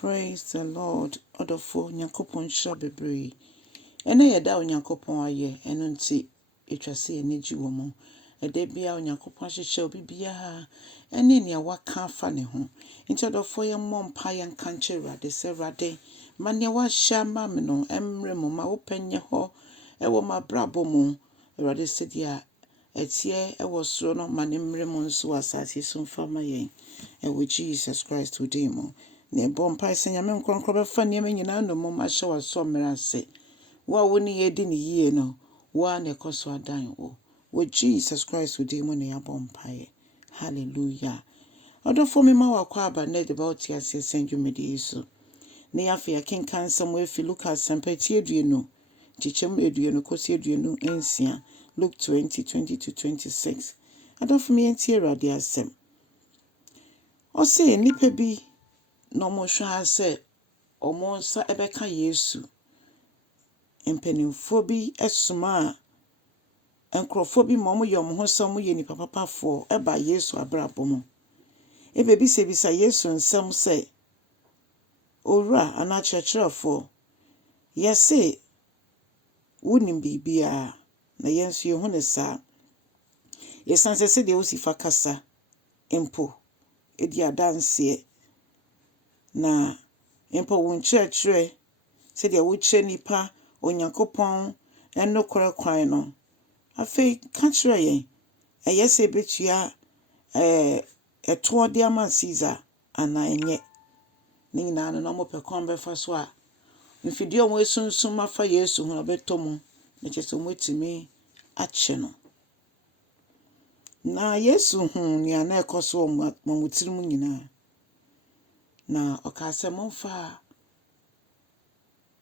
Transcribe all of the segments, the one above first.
Praise the Lord. Odofo Nyankopon hira bebree. Ene yeda Onyankopon aye eno nti etwase eneji wo mu. Ede bia Onyankopon ahyehyɛ obi bia ene ne waka afa ne ho. Nti odofo ye mmompa ye nka nche Awurade se Awurade ma ne wa hya ma me no emre mu ma wo penye ho ewo ma brabo mu Awurade se dia etie ewo soro no ma ne mre mu nso asase so mfa ma yen ewo Jesus Christ odin mu. Ne bompa se nyame nkronkro befa ne nyina no mo ma hye waso mmerase wa woni yedi ne yie no wa ne koso adan wo Jesus Christ odin mu ne ya bompa ye. Hallelujah. Odofo mi ma wakwa aba ne de about ya se senju medi yesu ne ya fe ken kansam we fi Luka sempati eduenu chichem eduenu kosi eduenu ensia Luke 20:20-26. Adofo mi entie Awurade asem o se nipa bi no mo hwa se omo nsa ebeka Yesu empenimfo bi esuma enkrofo bi mo yom ho so mo ye nipa papafo eba Yesu abrabo mo ebe bi se bisa Yesu nsem se owura ana kyerkyerefo yese wonim bibia na yensu ye hu ne sa yesanse se de osifa kasa empo edi adanse na empo won kyerkyere se de wo kyerɛ nipa Onyankopɔn eno kore kwan no afei ka kyerɛ yen eyese betua eto de ama Caesar ana enye ni nyina no mo pekon befa so a mfidie o esunsum afa Yesu hu obetomu ne kyese mo etimi akye no na Yesu hu ni ana ekoso mo mutirim nyina na okase momfa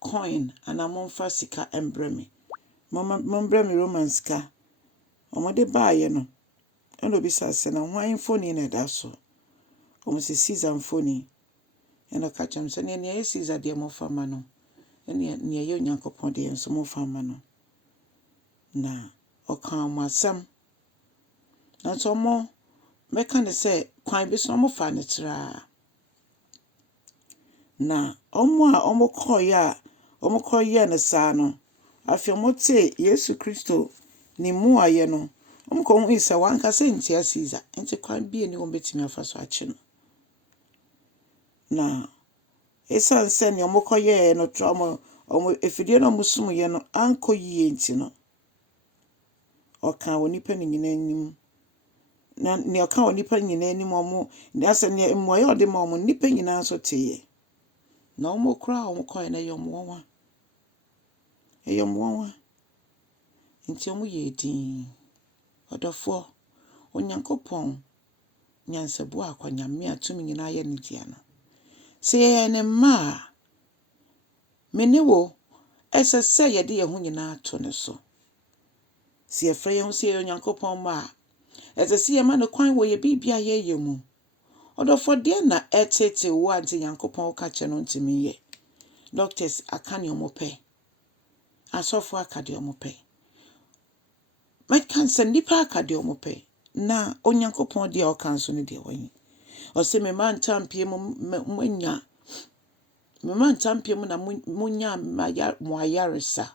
coin ana momfa sika embreme mombreme Roman sika omode baaye no eno bisa se na hwan phone na da so omo se Caesar phone eno ka chem se ne Caesar de mo fama no ne ye Onyankopɔn de enso mo fama no na okan mo asem na so mo meka ne se kwan bi so mo fa ne tra na omo koye ne sa no afi mo te Yesu Kristo ni mu aye no omo ko hu isa wanka se ntia Caesar enti kwan bi eni won betimi afa so akye no na esan se ne omo koye no trauma omo efidie no musum ye no anko yie enti no oka woni pa ni nyina nim na ne oka woni pa nyina nim omo na se ne moye ode ma omo nipa nyina so teye na omo kra omo koye na yomwa nti omo ye din odofo Onyankopɔn nyansebo akwanyame atumi nyina ye ne dia no se ye ne ma menewo esese ye de ye hu nyina to ne so se ye frɛ ye hu se ye Onyankopɔn ma esese ye ma ne kwan wo ye bibia ye mu odofo de na etete wo anti Nyankopɔn ka che no ntimi ye doctors aka ne omope asofo aka de omope can send nipa aka de omope na Onyankopɔn de o kan so ne de wani o se me man tampie mu na munya mo ayaresa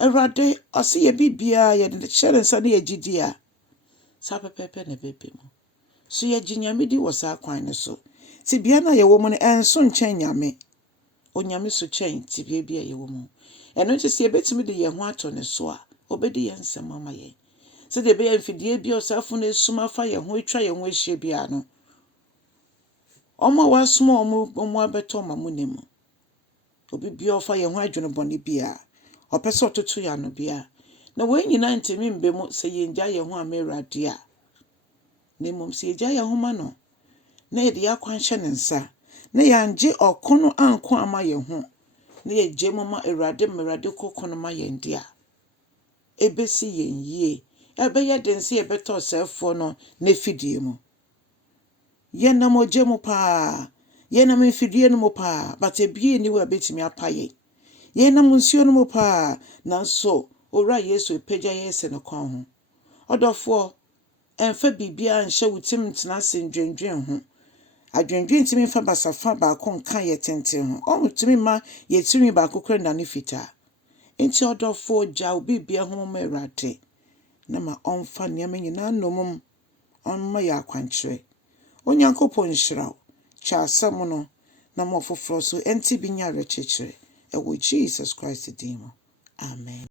Awurade o se ye bibia ye de chere nsa na ye gidia sa pepepe na bebe mu so ye ginyame di wo sa kwan ne so ti bia na ye wo mu ne enso nchen nyame onyame so chen ti bia ye wo mu eno nti se ye betimi de ye ho ato ne so a obedi ye nsem ama ye se de be ye mfidie bia osafo na esuma fa ye ho etwa ye ho ehye bia no omo wasuma omo abeto mamu nemu obi bia ofa ye ho adwene bone bia opese ototo ya no bia na we nyina ntimi mbe mu se ye ngya ye ho amerade a ne mom se ye gya ye ho ma no na ye de yakwan hye ne nsa na ye anje okono anko ama ye ho na ye gye mama erade kokono ma ye ndia ebesi ye yie ebe ye dense ye beto sefo no na fidie mu ye na moje mu pa ye na mfidie no mu pa but ebie ni we betimi apaye ye na munsuo no mu pa na so owura Yesu epagya ye se ne kon ho odofo emfa bibia nhye wutim ntena se ndwendwen ho adwendwen ntimi mfa basafa baako nka yɛ tenten ho. Ɔntumi ma yɛtiri baako kora na ne fitaa. Nti ɔdɔfo gya obi bia ho ma Awurade. Na ma ɔmfa nneɛma nyinaa nomum. Ɔmma yɛ akwankyerɛ. Onyankopɔn nhyira wo. Kyɛ asɛm no na ma ɔfoforɔ so ɛnti bi nya awerɛkyekyerɛ. Ɛwɔ Jesus Christ din mu. Amen.